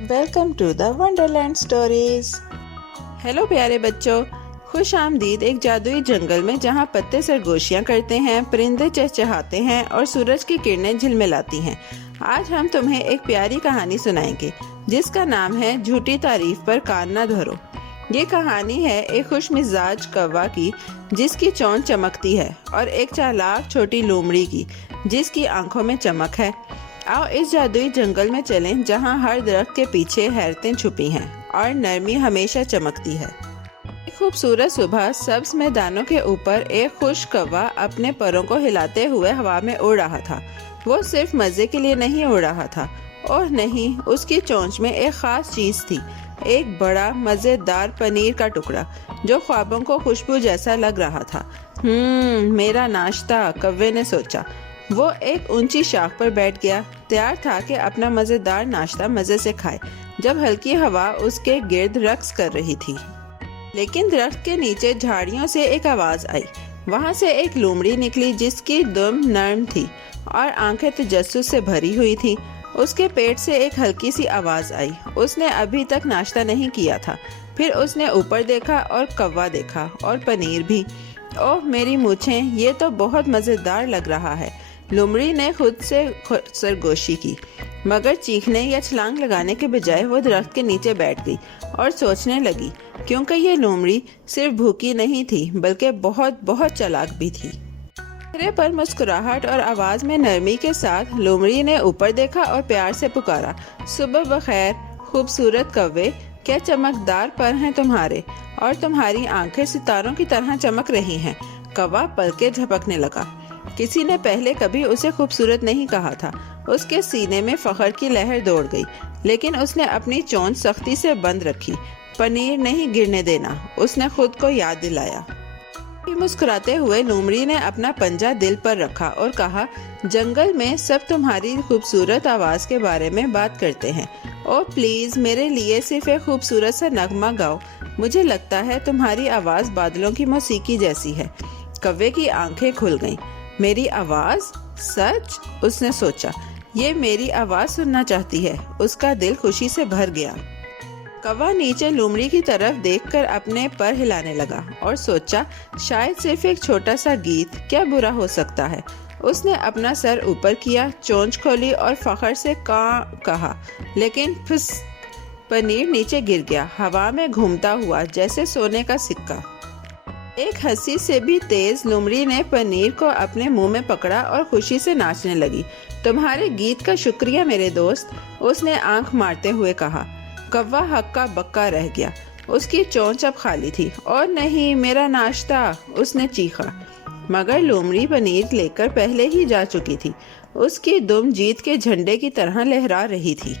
Welcome to the wonderland stories. Hello پیارے بچوں، خوش آمدید ایک جادوئی جنگل میں جہاں پتے سرگوشیاں کرتے ہیں، پرندے چہچہاتے ہیں اور سورج کی کرنیں جھلملاتی ہیں۔ آج ہم تمہیں ایک پیاری کہانی سنائیں گے جس کا نام ہے جھوٹی تعریف پر کان نہ دھرو۔ یہ کہانی ہے ایک خوش مزاج کوا کی جس کی چونچ چمکتی ہے اور ایک چالاک چھوٹی لومڑی کی جس کی آنکھوں میں چمک ہے۔ آؤ اس جادوئی جنگل میں چلیں جہاں ہر درخت کے پیچھے حیرتیں چھپی ہیں اور نرمی ہمیشہ چمکتی ہے۔ ایک خوبصورت صبح سبز میدانوں کے اوپر ایک خوش کوا اپنے پروں کو ہلاتے ہوئے ہوا میں اڑ رہا تھا۔ وہ صرف مزے کے لیے نہیں اڑ رہا تھا، اور نہیں، اس کی چونچ میں ایک خاص چیز تھی، ایک بڑا مزیدار پنیر کا ٹکڑا جو خوابوں کو خوشبو جیسا لگ رہا تھا۔ میرا ناشتہ، کوے نے سوچا۔ وہ ایک اونچی شاخ پر بیٹھ گیا، تیار تھا کہ اپنا مزیدار ناشتہ مزے سے کھائے جب ہلکی ہوا اس کے گرد رقص کر رہی تھی۔ لیکن درخت کے نیچے جھاڑیوں سے ایک آواز آئی۔ وہاں سے ایک لومڑی نکلی جس کی دم نرم تھی اور آنکھیں تجسس سے بھری ہوئی تھی۔ اس کے پیٹ سے ایک ہلکی سی آواز آئی۔ اس نے ابھی تک ناشتہ نہیں کیا تھا۔ پھر اس نے اوپر دیکھا اور کوا دیکھا اور پنیر بھی۔ اوہ میری مونچھیں، یہ تو بہت مزیدار لگ رہا ہے۔ لومڑی نے خود سے سرگوشی کی، مگر چیخنے یا چھلانگ لگانے کے بجائے وہ درخت کے نیچے بیٹھ گئی اور سوچنے لگی، کیونکہ یہ لومڑی صرف بھوکی نہیں تھی بلکہ بہت بہت چالاک بھی تھی۔ چہرے پر مسکراہٹ اور آواز میں نرمی کے ساتھ لومڑی نے اوپر دیکھا اور پیار سے پکارا، صبح بخیر خوبصورت کوے، کیا چمکدار پر ہیں تمہارے، اور تمہاری آنکھیں ستاروں کی طرح چمک رہی ہیں۔ کوا پلکیں جھپکنے لگا۔ کسی نے پہلے کبھی اسے خوبصورت نہیں کہا تھا۔ اس کے سینے میں فخر کی لہر دوڑ گئی، لیکن اس نے اپنی چونچ سختی سے بند رکھی۔ پنیر نہیں گرنے دینا، اس نے خود کو یاد دلایا۔ مسکراتے ہوئے لومڑی نے اپنا پنجہ دل پر رکھا اور کہا، جنگل میں سب تمہاری خوبصورت آواز کے بارے میں بات کرتے ہیں۔ او پلیز میرے لیے صرف ایک خوبصورت سا نغمہ گاؤ، مجھے لگتا ہے تمہاری آواز بادلوں کی موسیقی جیسی ہے۔ کوے کی آنکھیں کھل گئیں۔ میری آواز؟ سچ؟ اس نے سوچا، یہ میری آواز سننا چاہتی ہے۔ اس کا دل خوشی سے بھر گیا۔ کوا نیچے لومڑی کی طرف دیکھ کر اپنے پر ہلانے لگا اور سوچا، شاید صرف ایک چھوٹا سا گیت، کیا برا ہو سکتا ہے۔ اس نے اپنا سر اوپر کیا، چونچ کھولی اور فخر سے کاں کہا، لیکن پھس، پنیر نیچے گر گیا، ہوا میں گھومتا ہوا جیسے سونے کا سکہ۔ ایک ہنسی سے بھی تیز لومڑی نے پنیر کو اپنے منہ میں پکڑا اور خوشی سے ناچنے لگی۔ تمہارے گیت کا شکریہ میرے دوست، اس نے آنکھ مارتے ہوئے کہا۔ کوا ہکا بکا رہ گیا، اس کی چونچ اب خالی تھی۔ اور نہیں، میرا ناشتہ، اس نے چیخا۔ مگر لومڑی پنیر لے کر پہلے ہی جا چکی تھی۔ اس کی دم جیت کے جھنڈے کی طرح لہرا رہی تھی۔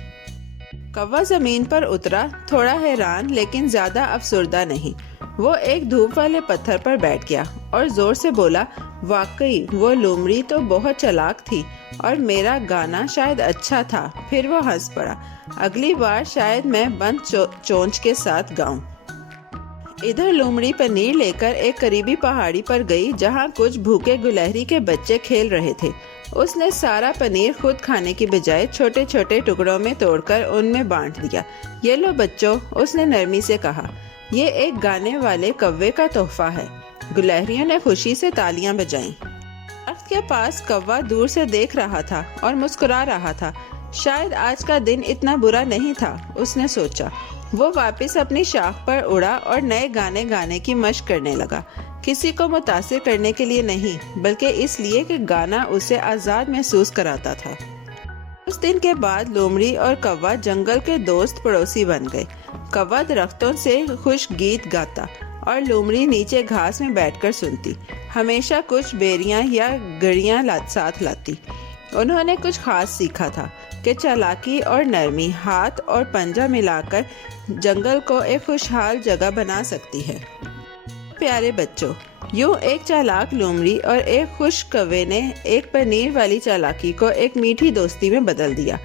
کوا زمین پر اترا، تھوڑا حیران لیکن زیادہ افسردہ نہیں۔ وہ ایک دھوپ والے پتھر پر بیٹھ گیا اور زور سے بولا، واقعی وہ لومڑی تو بہت چالاک تھی، اور میرا گانا شاید اچھا تھا۔ پھر وہ ہنس پڑا، اگلی بار شاید میں بند چونچ کے ساتھ گاؤں۔ ادھر لومڑی پنیر لے کر ایک قریبی پہاڑی پر گئی جہاں کچھ بھوکے گلہری کے بچے کھیل رہے تھے۔ اس نے سارا پنیر خود کھانے کی بجائے چھوٹے چھوٹے ٹکڑوں میں توڑ کر ان میں بانٹ دیا۔ یہ لو بچوں، اس نے نرمی سے کہا، یہ ایک گانے والے کوے کا تحفہ ہے۔ گلہریوں نے خوشی سے تالیاں بجائیں۔ درخت کے پاس کوا دور سے دیکھ رہا تھا اور مسکرا رہا تھا۔ شاید آج کا دن اتنا برا نہیں تھا، اس نے سوچا۔ وہ واپس اپنی شاخ پر اڑا اور نئے گانے گانے کی مشق کرنے لگا، کسی کو متاثر کرنے کے لیے نہیں بلکہ اس لیے کہ گانا اسے آزاد محسوس کراتا تھا۔ اس دن کے بعد لومڑی اور کوا جنگل کے دوست پڑوسی بن گئے۔ کوا درختوں سے خوش گیت گاتا اور لومڑی نیچے گھاس میں بیٹھ کر سنتی، ہمیشہ کچھ بیریاں یا گڑیاں ساتھ لاتی۔ انہوں نے کچھ خاص سیکھا تھا کہ چالاکی اور نرمی ہاتھ اور پنجہ ملا کر جنگل کو ایک خوشحال جگہ بنا سکتی ہے۔ پیارے بچوں، یوں ایک چالاک لومڑی اور ایک خوش کوے نے ایک پنیر والی چالاکی کو ایک میٹھی دوستی میں بدل دیا۔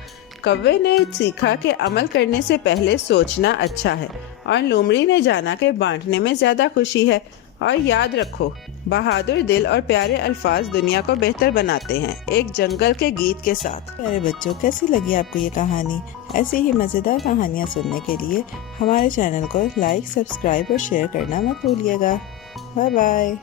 کوے نے سیکھا کہ عمل کرنے سے پہلے سوچنا اچھا ہے، اور لومڑی نے جانا کہ بانٹنے میں زیادہ خوشی ہے، اور یاد رکھو، بہادر دل اور پیارے الفاظ دنیا کو بہتر بناتے ہیں، ایک جنگل کے گیت کے ساتھ۔ پیارے بچوں، کیسی لگی آپ کو یہ کہانی؟ ایسی ہی مزیدار کہانیاں سننے کے لیے ہمارے چینل کو لائک، سبسکرائب اور شیئر کرنا مت بھولیے گا۔ Bye bye.